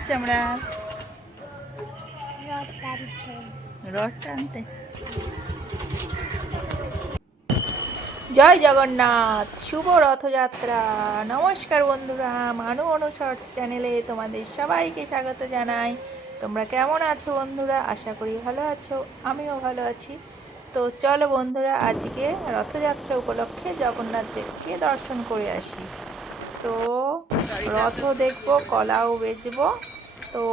যাচ্ছি আমরা রথ টানতে। জয় জগন্নাথ, শুভ রথযাত্রা। নমস্কার বন্ধুরা, মানু অনু শর্টস চ্যানেলে তোমাদের সবাইকে স্বাগত জানাই। তোমরা কেমন আছো বন্ধুরা? আশা করি ভালো আছো, আমিও ভালো আছি। তো চলো বন্ধুরা, আজকে রথযাত্রা উপলক্ষে জগন্নাথ দেবকে দর্শন করে আসি। তো রথও দেখবো, কলাও বেচবো। তো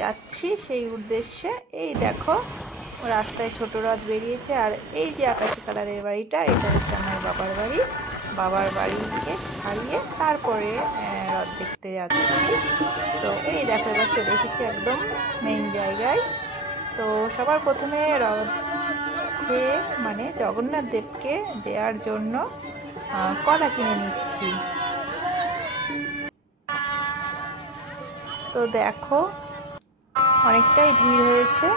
যাচ্ছি সেই উদ্দেশ্যে। এই দেখো রাস্তায় ছোট রথ বেরিয়েছে, আর এই যে আকাশি কালারের বাড়িটা, এটা হচ্ছে আমার বাবার বাড়ি। বাবার বাড়িকে ছাড়িয়ে তারপরে রথ দেখতে যাচ্ছি। তো এই দেখো এবার চলে এসেছি একদম মেইন জায়গায়। তো সবার প্রথমে রথে মানে জগন্নাথ দেবকে দেওয়ার জন্য কলা কিনে নিচ্ছি। তো দেখো অনেকটাই ভিড় হয়েছে।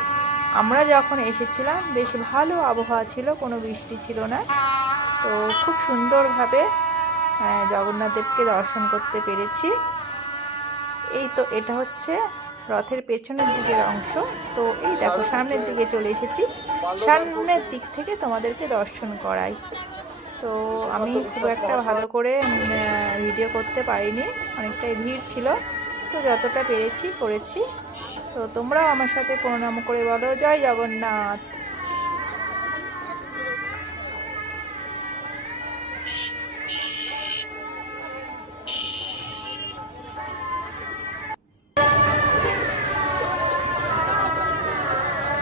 আমরা যখন এসেছিলাম বেশ ভালো আবহাওয়া ছিল, কোনো বৃষ্টি ছিল না। তো খুব সুন্দরভাবে জগন্নাথ দেবকে দর্শন করতে পেরেছি। এই তো এটা হচ্ছে রথের পেছনের দিকের অংশ। তো এই দেখো সামনের দিকে চলে এসেছি, সামনের দিক থেকে তোমাদেরকে দর্শন করাই। তো আমি খুব একটা ভালো করে ভিডিও করতে পারিনি, অনেকটাই ভিড় ছিল। তো যতটা পেরেছি করেছি। তো তোমরাও আমার সাথে প্রণাম করে বলো জয় জগন্নাথ।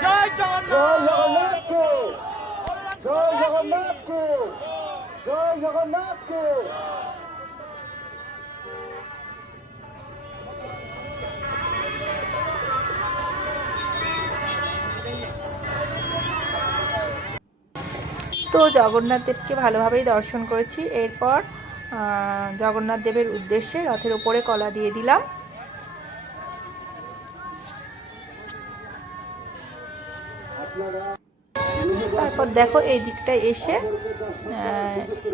জয় জগন্নাথ, জয় জগন্নাথ, জয় জগন্নাথ। তো জগন্নাথ দেবকে ভালোভাবেই দর্শন করেছি। এরপর জগন্নাথ দেবের উদ্দেশ্যে রথের উপরে কলা দিয়ে দিলাম। তারপর দেখো এই দিকটায় এসে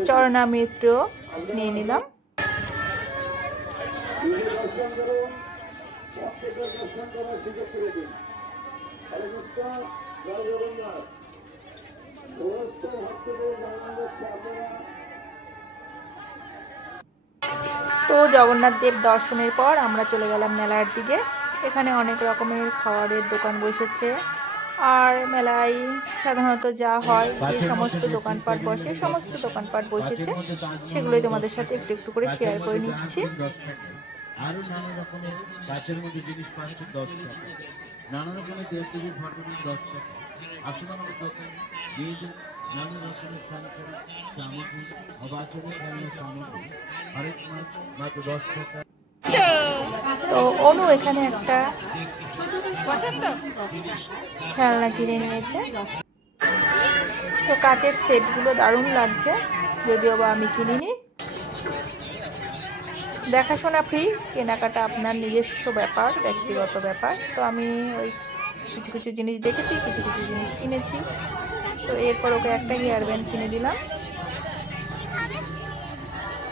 চরণামৃত নিয়ে নিলাম। তো জগন্নাথ দেব দর্শনের পর আমরা চলে গেলাম মেলার দিকে। এখানে অনেক রকমের খাবারের দোকান বসেছে, আর মেলায় সাধারণত যা হয় যে সমস্ত দোকানপাট বসে, সমস্ত দোকানপাট বসেছে, সেগুলোই তোমাদের সাথে একটু একটু করে শেয়ার করে নিচ্ছি। আরো নানা রকমের গাছের মধ্যে জিনিস পাচ্ছেন 10 টাকা, নানা রকমের দেবদেবীর ঘটনা 10 টাকা। আসলে আমাদের দোকান এই যে নানা রকমের সাংসারিক সামগ্রী, অবাচনের খেলনা সামগ্রী হরেক মাস মাত্র 10 টাকা। তো অনু এখানে একটা পছন্দ খেলনা কিনে নিয়েছে। তো কাচের সেটগুলো দারুণ লাগছে, যদিও বা আমি কিনিনি। দেখাশোনা ফ্রি, কেনাকাটা আপনার নিজস্ব ব্যাপার, ব্যক্তিগত ব্যাপার। তো আমি ওই কিছু কিছু জিনিস দেখেছি, কিছু কিছু জিনিস কিনেছি। তো এরপর ওকে একটা হেয়ার ব্যান্ড কিনে দিলাম।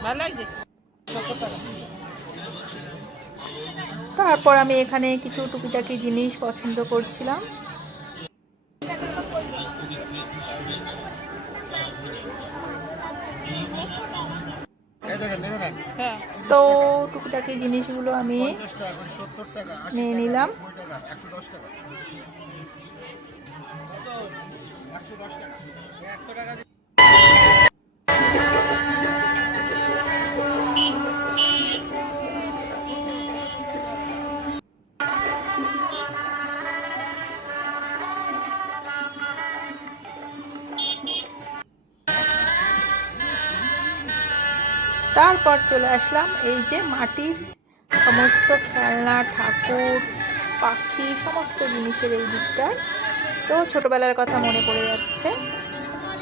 ভালো লাগছে। তারপর আমি এখানে কিছু টুকিটাকি জিনিস পছন্দ করছিলাম। তো টুকিটাকি জিনিসগুলো আমি নিয়ে নিলাম। তারপর চলে আসলাম এই যে মাটির সমস্ত খেলনা, ঠাকুর, পাখি, সমস্ত জিনিসের এই দিকটায়। তো ছোটোবেলার কথা মনে পড়ে যাচ্ছে।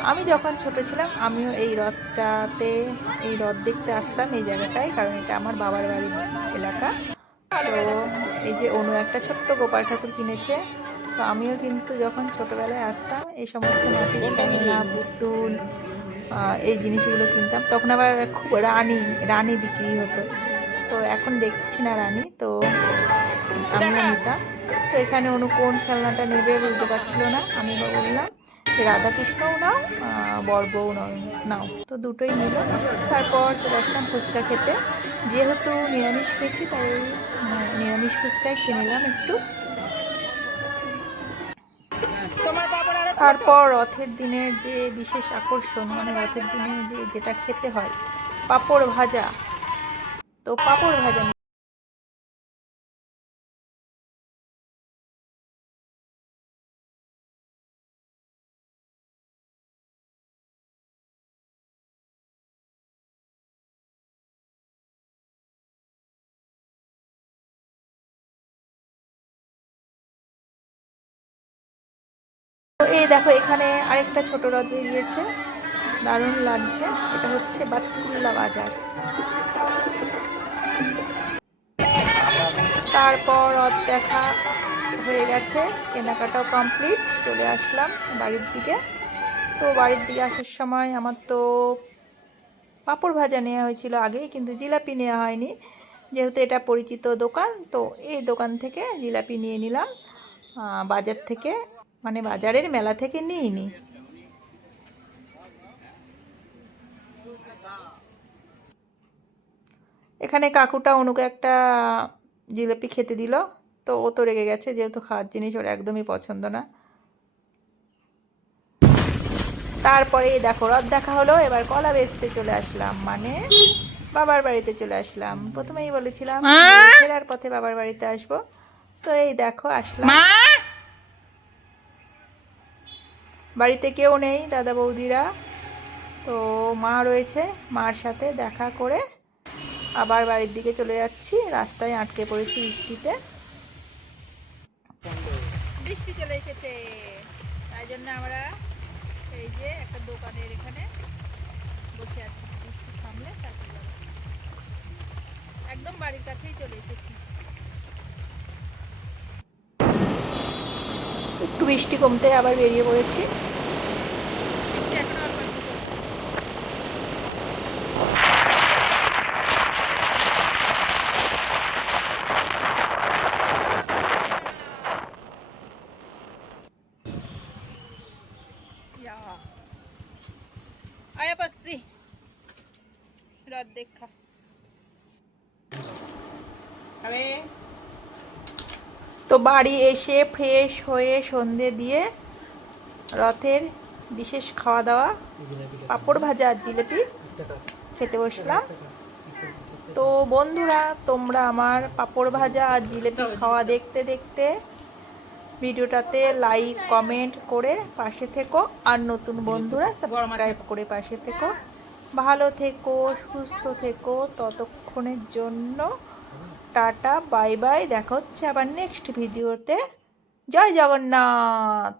আমি যখন ছোট ছিলাম আমিও এই রথটাতে, এই রথ দেখতে আসতাম এই জায়গাটায়, কারণ এটা আমার বাবার বাড়ির এলাকা। তো এই যে অনু একটা ছোট্ট গোপাল ঠাকুর কিনেছে। তো আমিও কিন্তু যখন ছোটোবেলায় আসতাম এই সমস্ত মাটির খেলনা, পুতুল, এই জিনিসগুলো কিনতাম। তখন আবার খুব রানী রানী বিক্রি হতো। তো এখন দেখছি না রানী। তো আমিও নিতাম। তো এখানে অনু কোন খেলনাটা নেবে বুঝতে পারছিল না। আমি বললাম যে রাধাকৃষ্ণও নাও, বড় বউ নাও। তো দুটোই নিল। তারপর চলে আসলাম ফুচকা খেতে। যেহেতু নিরামিষ খেয়েছি তাই নিরামিষ ফুচকাই খেয়ে নিলাম একটু। তারপর রথের দিনের যে বিশেষ আকর্ষণ, মানে রথের দিনে যেটা খেতে হয়, পাঁপড় ভাজা। তো পাঁপড় ভাজা তো এই দেখো এখানে আরেকটা ছোট রথ বেরিয়েছে, দারুণ লাগছে। এটা হচ্ছে বাতকুল্লা বাজার। তারপর রথ দেখা হয়ে গেছে, কেনাকাটাও কমপ্লিট, চলে আসলাম বাড়ির দিকে। তো বাড়ির দিকে আসার সময় আমার তো পাঁপড় ভাজা নেওয়া হয়েছিল আগেই, কিন্তু জিলাপি নেওয়া হয়নি। যেহেতু এটা পরিচিত দোকান, তো এই দোকান থেকে জিলাপি নিয়ে নিলাম। বাজার থেকে, মানে বাজারের মেলা থেকে নিইনি। এখানে কাকুটা অনুকে একটা জিলাপি খেতে দিল। তো ও তো রেগে গেছে, যেহেতু খাওয়ার জিনিস ওর একদমই পছন্দ না। তারপরে দেখো রথ দেখা হলো, এবার কলা বেচতে চলে আসলাম, মানে বাবার বাড়িতে চলে আসলাম। প্রথমেই বলেছিলাম যে ফেরার পথে বাবার বাড়িতে আসবো। তো এই দেখো আসলাম। বাড়িতে কেউ নেই, দাদা বৌদিরা। তো মা রয়েছে, মার সাথে দেখা করে আবার বাড়ির দিকে চলে যাচ্ছি। রাস্তায় আটকে পড়েছি বৃষ্টিতে। বৃষ্টি চলে এসেছে, তাই জন্য আমরা এই যে একটা দোকানের এখানে বসে আছি। বৃষ্টি থামলে তারপর যাবো। একদম বাড়ির কাছেই চলে এসেছি। একটু বৃষ্টি কমতে আবার বেরিয়ে পড়েছি। বৃষ্টি এখনো অল্প একটু পড়ছে। আয়া পাচ্ছি রাত দেখা। তো বাড়ি এসে ফ্রেশ হয়ে সন্ধে দিয়ে রথের বিশেষ খাওয়া দাওয়া পাঁপড় ভাজা আর জিলিপি খেতে বসলাম। তো বন্ধুরা, তোমরা আমার পাঁপড় ভাজা আর জিলিপি খাওয়া দেখতে দেখতে ভিডিওটাতে লাইক কমেন্ট করে পাশে থেকো, আর নতুন বন্ধুরা সাবস্ক্রাইব করে পাশে থেকো। ভালো থেকো, সুস্থ থেকো, ততক্ষণের জন্য টাটা, বাই বাই। দেখা হচ্ছে আবার নেক্সট ভিডিওতে। জয় জগন্নাথ।